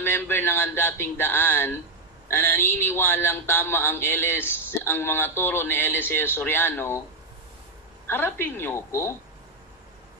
member ng dating daan na naniniwalang tama ang mga turo ni Eliseo Soriano, harapin niyo ko.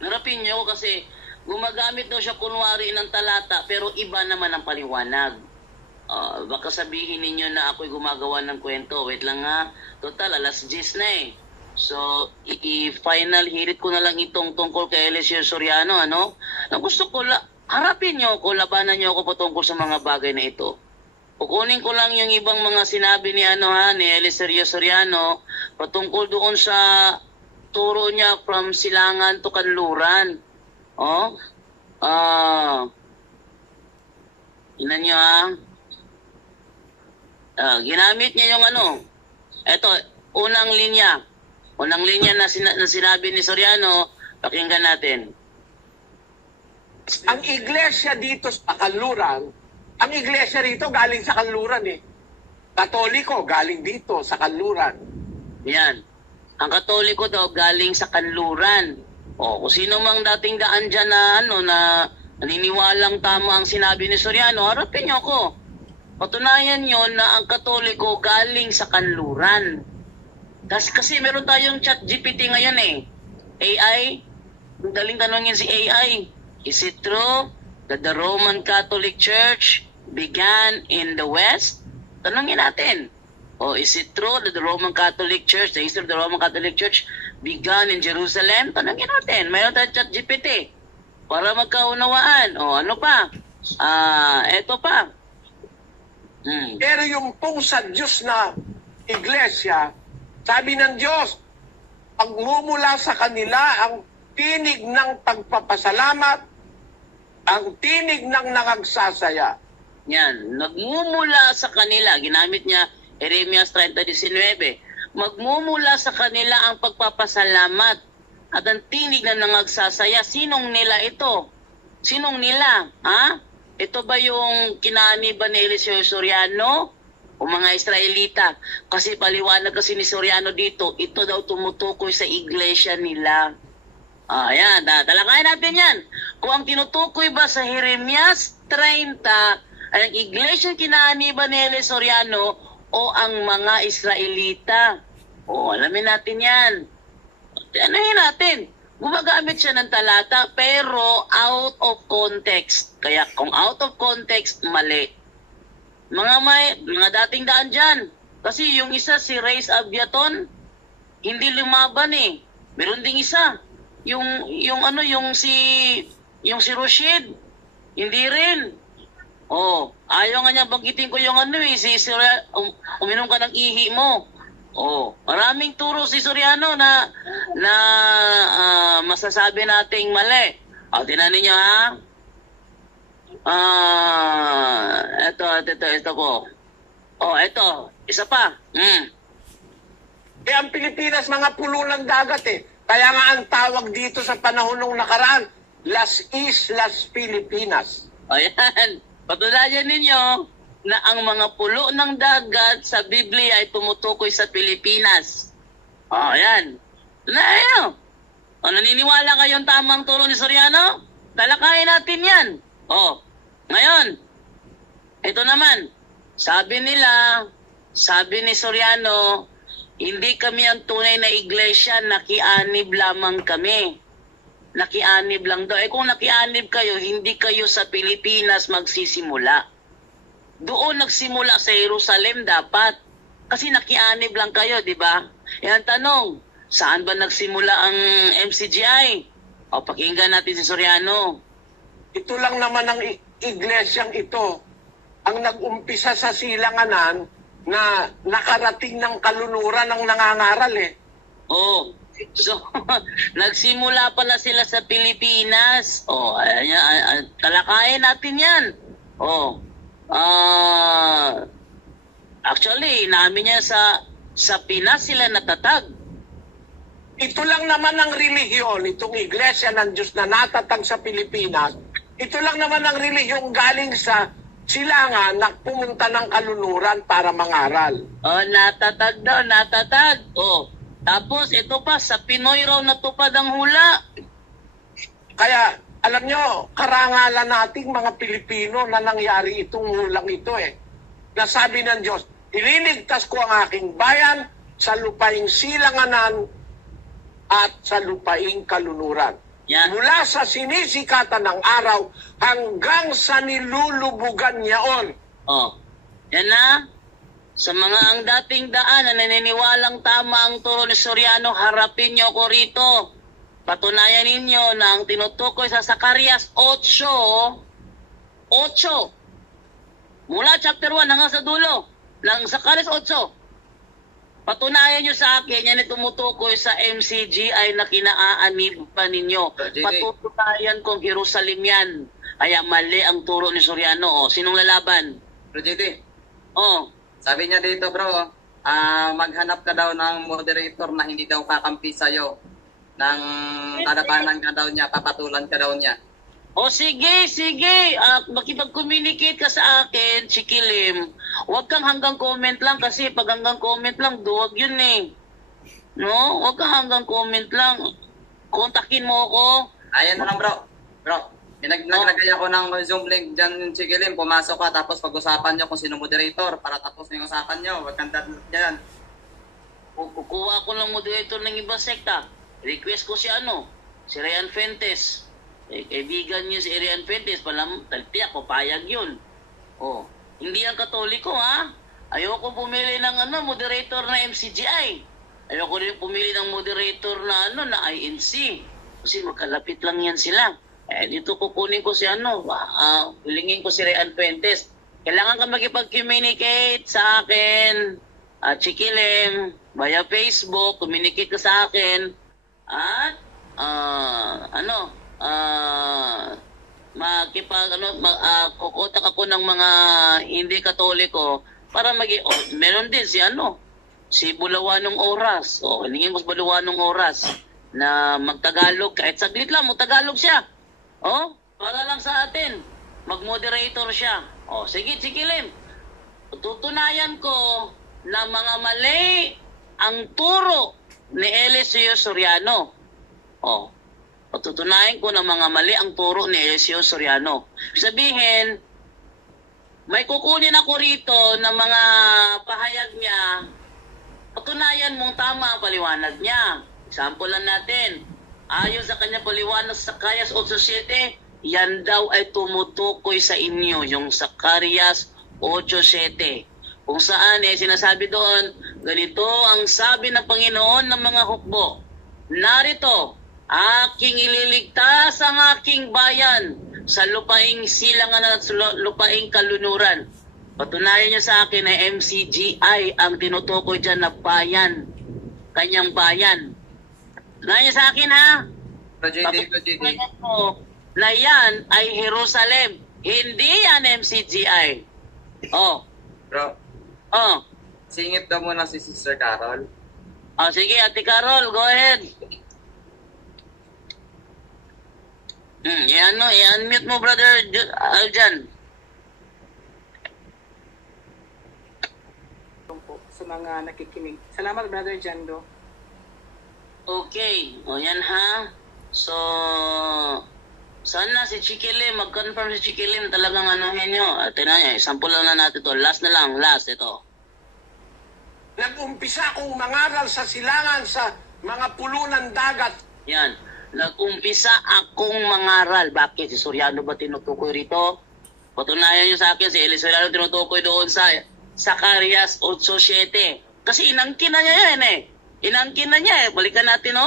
Harapin niyo kasi gumagamit daw siya kunwari ng talata pero iba naman ang paliwanag. Baka sabihin ninyo na ako'y gumagawa ng kwento. Wait lang ha. Total, alas 10 na eh. So, i-final hirit ko na lang itong tungkol kay Eliseo Soriano, ano? Na gusto ko, harapin niyo ko, labanan niyo ako patungkol sa mga bagay na ito. Kukunin ko lang yung ibang mga sinabi ni ni Eliseo Soriano patungkol doon sa turo niya from Silangan to Kanluran. Inan niyo ha. Ginamit niya yung eto, unang linya na sinabi ni Soriano, pakinggan natin. Ang iglesia dito sa Kanluran, ang iglesia rito galing sa Kanluran eh. Katoliko galing dito sa Kanluran. Yan. Ang Katoliko daw galing sa Kanluran. Kung sino mang dating daan dyan na naniniwalang tama ang sinabi ni Soriano, harapin niyo ako. Patunayan nyo na ang Katoliko galing sa Kanluran. Kasi meron tayong ChatGPT ngayon eh. AI, daling tanongin si AI. Is it true that the Roman Catholic Church began in the West? Tanongin natin. Is it true that the Roman Catholic Church, the history of the Roman Catholic Church began in Jerusalem? Tanongin natin. Mayroon tayong ChatGPT para magkaunawaan. Ano pa? Eto pa. Pero yung pong sa Diyos na iglesia, sabi ng Diyos, pagmumula sa kanila ang tinig ng pagpapasalamat, ang tinig ng nangagsasaya. Yan, nagmumula sa kanila, ginamit niya Jeremias 30:19, magmumula sa kanila ang pagpapasalamat at ang tinig ng nangagsasaya. Sinong nila ito? Sinong nila? Ito ba yung kinani ba ni Eliseo Soriano o mga Israelita? Kasi paliwanag kasi ni Soriano dito, ito daw tumutukoy sa iglesia nila. Ayan, talakayin natin yan. Kung ang tinutukoy ba sa Jeremias 30, ay ang iglesia kinani ba ni Eliseo Soriano o ang mga Israelita? Alamin natin yan. Anahin natin. Gumagamit siya ng talata pero out of context. Kaya kung out of context, mali. Mga dating daan dyan. Kasi yung isa, si Reyes Abiaton, hindi lumaban eh. Meron ding isa. Yung si Rashid, hindi rin. Ayaw nga niya banggitin ko yung uminom ka ng ihi mo. Maraming turo si Soriano na masasabi nating mali. Tinanin niyo ha. Ito po. Ito, isa pa. Ang Pilipinas mga pulo ng dagat eh. Kaya nga ang tawag dito sa panahon ng nakaraan, Las Islas Pilipinas. Ayan. Patunayan ninyo na ang mga pulo ng dagat sa Biblia ay tumutukoy sa Pilipinas. Ayan. Naniniwala kayong tamang turo ni Soriano? Talakayin natin yan. Ngayon, ito naman, sabi ni Soriano, hindi kami ang tunay na iglesia, nakianib lamang kami. Nakianib lang daw. Kung nakianib kayo, hindi kayo sa Pilipinas magsisimula. Doon nagsimula sa Jerusalem dapat. Kasi nakianib lang kayo, di ba? Yan tanong, saan ba nagsimula ang MCGI? Pakinggan natin si Soriano. Ito lang naman ang iglesyang ito. Ang nag-umpisa sa Silanganan na nakarating ng kalunuran ng nangangaral eh. So, nagsimula pala sila sa Pilipinas. Talakayin natin yan. Actually, namin niya sa Pinas sila natatag. Ito lang naman ang relihiyon, itong iglesia ng Diyos na natatag sa Pilipinas. Ito lang naman ang relihiyong galing sa Silangan na pumunta ng kalunuran para mangaral. Natatag daw, natatag. Tapos ito pa, sa Pinoy raw natupad ang hula. Kaya Alam nyo, karangalan nating mga Pilipino na nangyari itong hulang ito Nasabi ng Diyos, ililigtas ko ang aking bayan sa lupaing silanganan at sa lupaing kalunuran. Yan. Mula sa sinisikatan ng araw hanggang sa nilulubugan niyaon. Yan na. Sa mga ang dating daan na naniniwalang tama ang turo ni Soriano, harapin niyo ko rito. Patunayan ninyo na ang tinutukoy sa Zacarias 8, mula chapter 1 hanggang sa dulo ng Zacarias 8. Patunayan nyo sa akin, yan ay tumutukoy sa MCGI na kinaaanib pa ninyo. Patunayan kong Jerusalem yan. Kaya mali ang turo ni Soriano. Sinong lalaban? Bro JD. Sabi niya dito bro, maghanap ka daw ng moderator na hindi daw kakampi sa'yo. Ng kalabanan ka daw niya, papatulan ka daw niya. Sige. Makipag-communicate ka sa akin, Chikilim. Huwag kang hanggang comment lang kasi pag hanggang comment lang, duwag yun No? Huwag kang hanggang comment lang. Kontakin mo ako. Ayan lang bro. Naglagay ako ng Zoom link dyan, Chikilim. Pumasok ka tapos pag-usapan nyo kung sino moderator para tapos na yung usapan nyo. Huwag kang dyan. Kukuha ko ng moderator ng ibang sekta. Request ko si Ryan Fuentes. Kaibigan niyo si Ryan Fuentes, tiyak ko, payag yun. Hindi ang Katoliko, ha? Ayoko pumili ng moderator na MCGI. Ayoko rin pumili ng moderator na INC. Kasi magkalapit lang yan sila. Dito kukunin ko si hilingin ko si Ryan Fuentes. Kailangan ka makipag-communicate sa akin, Chikilim, via Facebook, communicate ka sa akin. At kukontak ako ng mga hindi Katoliko para meron din si Bulawanong Oras. Hilingin ko si Bulawanong Oras na magtagalog kahit saglit lang, magtagalog siya. Para lang sa atin, mag-moderator siya. Sige, Chikilim. Tutunayan ko na mga mali ang turo ni Eliseo Soriano. Patutunayan ko na mga mali ang turo ni Eliseo Soriano. Sabihin, may kukunin ako rito ng mga pahayag niya. Patunayan mong tama ang paliwanag niya. Example lang natin. Ayon sa kanya paliwanag sa Zacarias 8:7, yan daw ay tumutukoy sa inyo, yung Zacarias 8:7. Kung saan sinasabi doon, ganito ang sabi ng Panginoon ng mga hukbo. Narito, aking ililigtas ang aking bayan sa lupaing silangan at lupaing kalunuran. Patunayan niyo sa akin na MCGI ang tinutukoy dyan na bayan. Kanyang bayan. Patunayan niyo sa akin, ha? Patunayan mo na yan ay Jerusalem. Hindi yan MCGI. Bro. Singit daw muna si Sister Carol. Sige, Ate Carol, go ahead. I-unmute mo, Brother Aljan. Sa mga nakikinig. Salamat, Brother Jando. Okay. Yan ha. So, sana si Chikilim, mag-confirm si Chikilim talagang nyo. Sample lang na natin to. Last ito. Nag-umpisa akong mangaral sa silangan sa mga pulo ng dagat. Yan. Nag-umpisa akong mangaral. Bakit? Si Soriano ba tinutukoy rito? Patunayan nyo sa akin, si Eliseo Soriano tinutukoy doon sa Zacarias 8:7. Kasi inangkin na niya yan Inangkin na niya Balikan natin,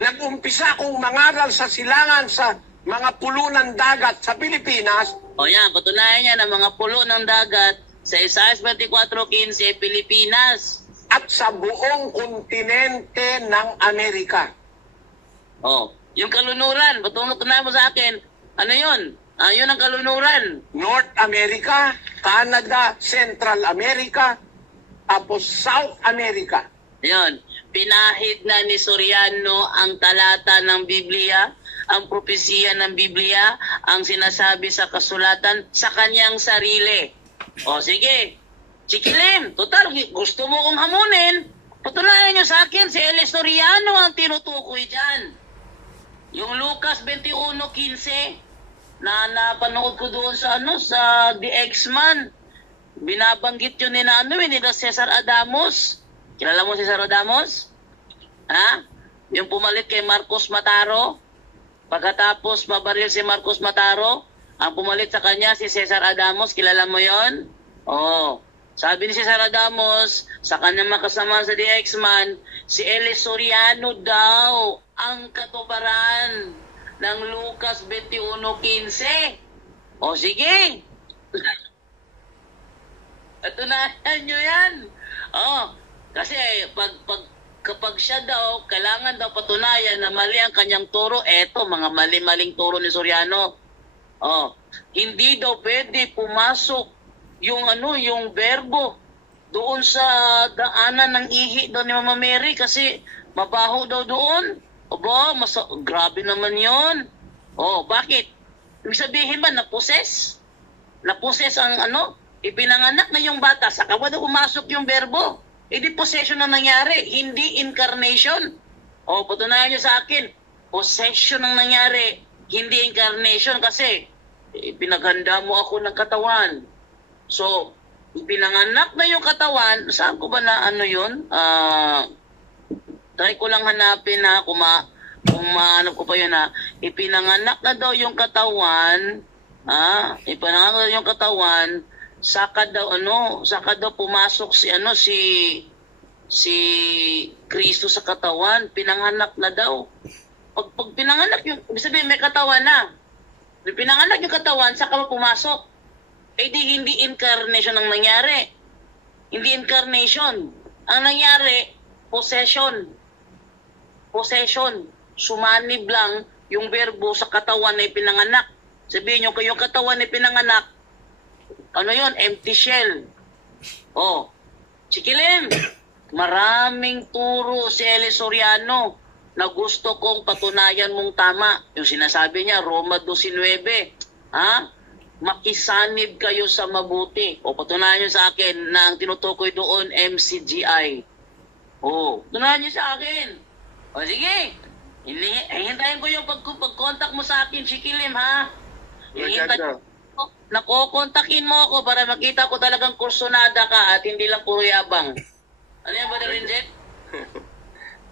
Nag-umpisa akong mangaral sa silangan sa mga pulo ng dagat sa Pilipinas. Yan. Patunayan niya na mga pulo ng dagat sa Isaias 24:15, Pilipinas. At sa buong kontinente ng Amerika. Yung kalunuran, patunayan mo sa akin, ano yun? Yun ang kalunuran. North America, Canada, Central America, tapos South America. Yun. Pinahid na ni Soriano ang talata ng Biblia, ang propesiya ng Biblia, ang sinasabi sa kasulatan sa kanyang sarili. Sige. Chikilim, total, gusto mo kong hamunin, patunayan nyo sa akin, si Eliseo Soriano ang tinutukoy dyan. Yung Lucas 21:15 na napanood ko doon sa sa The X-Man. Binabanggit yun ni nila Cesar Adamos. Kilala mo si Cesar Adamos? Ha? Yung pumalit kay Marcos Mataro. Pagkatapos mabaril si Marcos Mataro, ang pumalit sa kanya si Cesar Adamos. Kilala mo yon? Oo. Sabi ni Cesar Adamos, sa kanyang makasama sa The X-Man, si Eli Soriano daw ang katuparan ng Lucas 21:15. O sige. Atunahan nyo yan. Kasi kapag siya daw, kailangan daw patunayan na mali ang kanyang turo. Eto, mga mali-maling turo ni Soriano. Hindi daw pwede pumasok yung verbo doon sa daanan ng ihi daw ni Mama Mary kasi mabaho daw doon. Grabe naman yon. Bakit? Ibig sabihin ba, naposes? Naposes ang ipinanganak na yung bata, saka ba daw pumasok yung verbo? Di possession na nangyari, hindi incarnation. Patunayan nyo sa akin, possession ang nangyari, hindi incarnation kasi pinaghanda mo ako ng katawan. So, pinanganak na yung katawan, saan ko ba na yun? Try ko lang hanapin kung mahanap ko pa yun ipinanganak na daw yung katawan, ipinanganak na yung katawan, saka daw pumasok si Kristo sa katawan, pinanganak na daw. Pag pinanganak yung, sabihin may katawan na. Pinanganak yung katawan, saka pumasok. Hindi incarnation ang nangyari. Hindi incarnation. Ang nangyari, possession. Sumanib lang yung verbo sa katawan na ipinanganak. Sabihin nyo, kayong katawan na ipinanganak, yun? Empty shell. Chikilim, maraming turo si Eli Soriano na gusto kong patunayan mong tama. Yung sinasabi niya, Roma 12:9. Makisanib kayo sa mabuti. Patunayan niyo sa akin na ang tinutukoy doon, MCGI. Patunayan niyo sa akin. Sige. Hintayin ko yung pag-contact mo sa akin, Chikilim, ha? Nakokontakin mo ako para makita ko talagang kursunada ka at hindi lang puro yabang. Ano yan ba na rin, Jet?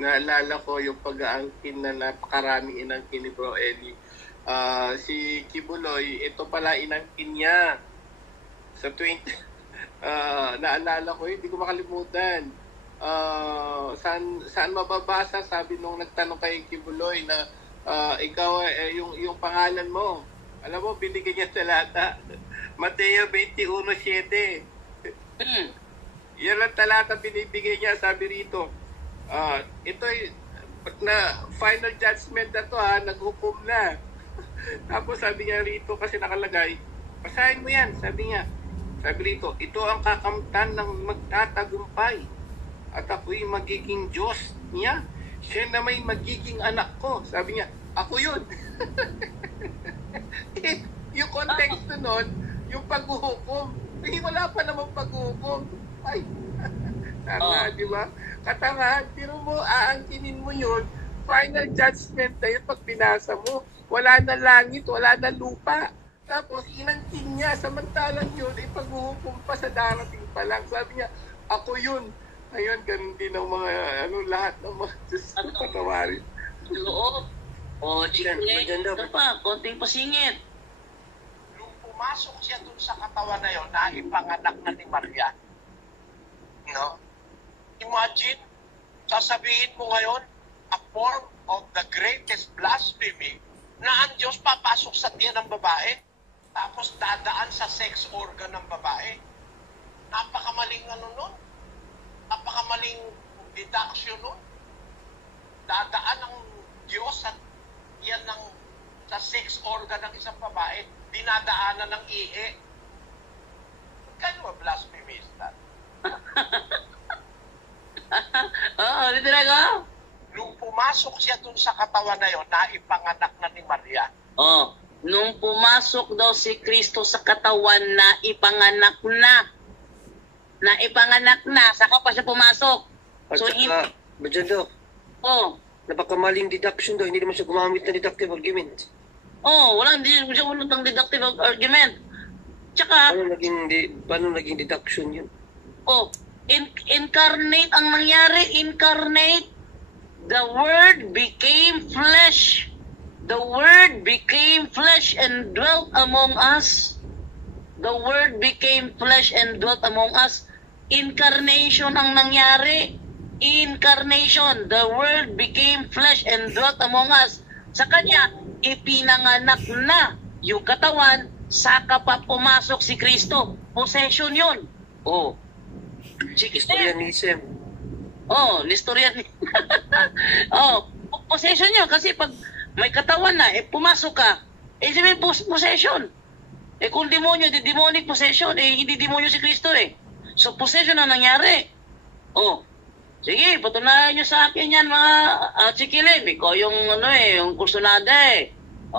Naalala ko yung pag-aangkin na napakarami inangkin ni Bro Eli. Si Kibuloy, ito pala inangkin niya. Sa 20... naalala ko, hindi ko makalimutan. Saan mababasa, sabi nung nagtanong kay Kibuloy na ikaw, yung pangalan mo. Alam mo, binigyan niya talata. Mateo 21:7. Yan ang talata binibigay niya, sabi rito. Ito na final judgment na to naghukom na. Tapos sabi niya rito kasi nakalagay, basahin mo yan, sabi niya. Sabi rito, ito ang kakamtan ng magtatagumpay at ako'y magiging Diyos niya. Siya na may magiging anak ko. Sabi niya, ako yun. Yung context nun, yung paghuhukom. Wala pa namang paghuhukom. Ay, tanga, di ba? Katangahan, pero mo, aangkinin mo yun, final judgment na yun pag binasa mo. Wala na langit, wala na lupa. Tapos, inangkin niya, samantalang yun, paghuhukom pa sa darating pa lang. Sabi niya, ako yun. Ayun, ganun din ang mga, lahat ng mga Diyos ko patawarin. Chikilim, ito pa, konting pasingit. Nung pumasok siya dun sa katawan na yun, na ipanganak na ni Maria. Imagine, sasabihin mo ngayon, a form of the greatest blasphemy, na ang Diyos papasok sa tiyan ng babae, tapos dadaan sa sex organ ng babae. Napakamaling nun. Napakamaling deduction nun. Dadaan ang Diyos sa tiyan sa sex organ ng isang babae, dinadaanan ng ihi. What kind of a blasphemy is that? Dito na ko. Nung pumasok siya dun sa katawan na yun, naipanganak na ni Maria. Nung pumasok daw si Kristo sa katawan, naipanganak na. Naipanganak na. Saka pa siya pumasok. So, napakamaling deduction daw, hindi naman siya gumamit ng deductive argument. Hindi siya unod ng deductive argument. Tsaka, Paano naging deduction yun? incarnate ang nangyari, incarnate. The Word became flesh. The Word became flesh and dwelt among us. The Word became flesh and dwelt among us. Incarnation ang nangyari. Incarnation. The Word became flesh and dwelt among us. Sa Kanya, ipinanganak na yung katawan, saka pa pumasok si Kristo. Possession yun. Historianism. Historian. Possession yun. Kasi pag may katawan na, pumasok ka, sabihin possession. Kung demonyo, demonic possession, hindi demonyo si Kristo So, possession ang nangyari. Sige, patunayan nyo sa akin yan, mga Chikilim. Ikaw yung, yung kursunada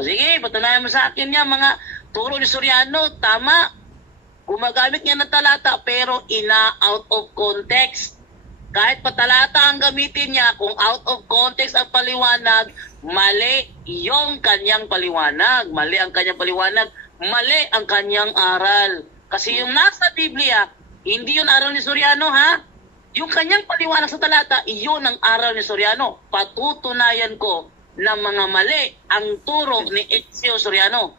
sige, patunayan mo sa akin yan, mga turo ni Soriano, tama. Gumagamit niya ng talata, pero out of context. Kahit patalata ang gamitin niya, kung out of context ang paliwanag, mali yung kanyang paliwanag. Mali ang kanyang paliwanag. Mali ang kanyang aral. Kasi yung nasa Biblia, hindi yun aral ni Soriano, ha? Yung kanyang paliwanag sa talata, iyon ang aral ni Soriano. Patutunayan ko na mga mali ang turo ni Ezio Soriano.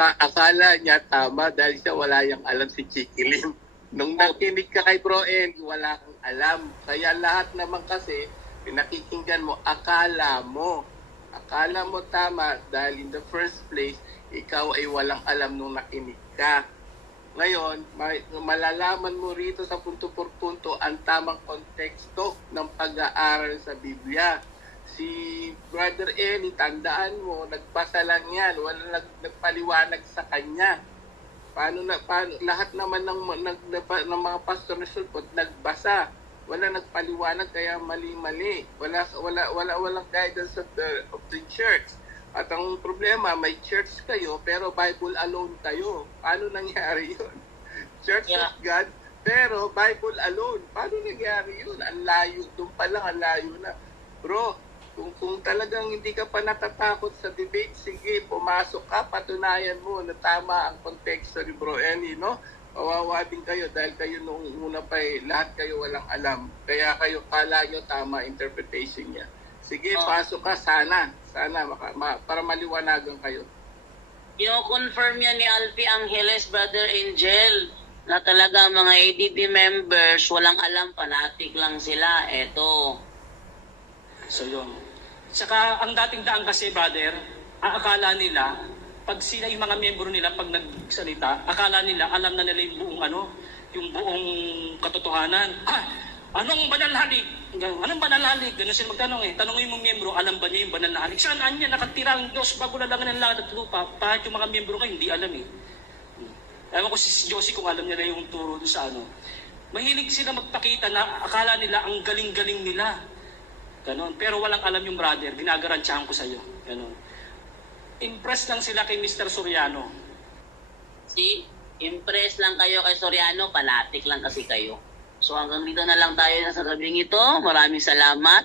Akala niya tama dahil siya wala yung alam si Chikilim. Nung nakinig ka kay Bro N, wala kang alam. Kaya lahat naman kasi, pinakikinggan mo, akala mo tama dahil in the first place, ikaw ay walang alam nung nakinig ka. Ngayon, malalaman mo rito sa punto por punto ang tamang konteksto ng pag-aaral sa Biblia. Si Brother Eli, tandaan mo, nagbasa lang yan, wala nagpaliwanag sa kanya. Paano lahat naman ng mga pastor na sulpot nagbasa, wala nagpaliwanag, kaya mali-mali, walang guidance of the church. At ang problema, may church kayo pero Bible alone kayo. Paano nangyari yun? Church of God pero Bible alone. Paano nangyari yun? Ang layo, doon pa lang ang layo na. Bro, kung talagang hindi ka pa natatakot sa debate, sige, pumasok ka, patunayan mo na tama ang konteksto ni Bro Eni, no? Kawawa din kayo dahil kayo nung una pa lahat kayo walang alam. Kaya kayo kala nyo tama interpretation niya. Sige, pasok ka, sana para maliwanagan kayo. Confirm yan ni Alfie Angeles, Brother Angel, na talaga mga ADD members, walang alam, fanatic lang sila. Eto. So yun. Saka ang dating daan kasi, brother, akala nila, pag sila yung mga miyembro nila, pag nagsalita, akala nila, alam na nila yung buong katotohanan. Anong banal halik? Anong banal halik? Ganun sila magtanong Tanongin mo miyembro, alam ba niya yung banal na halik? Saan niya nakatira ang Diyos bago lalangan ng langit at lupa? Kahit yung mga miyembro kayo, hindi alam Ewan ko si Josie kung alam nila yung turo doon sa Mahilig sila magpakita na akala nila ang galing-galing nila. Ganon. Pero walang alam yung brother, ginagarantiyahan ko sa'yo. Ganon. Impress lang sila kay Mr. Soriano. Impress lang kayo kay Soriano, fanatic lang kasi kayo. So hanggang dito na lang tayo sa gabing ito. Maraming salamat.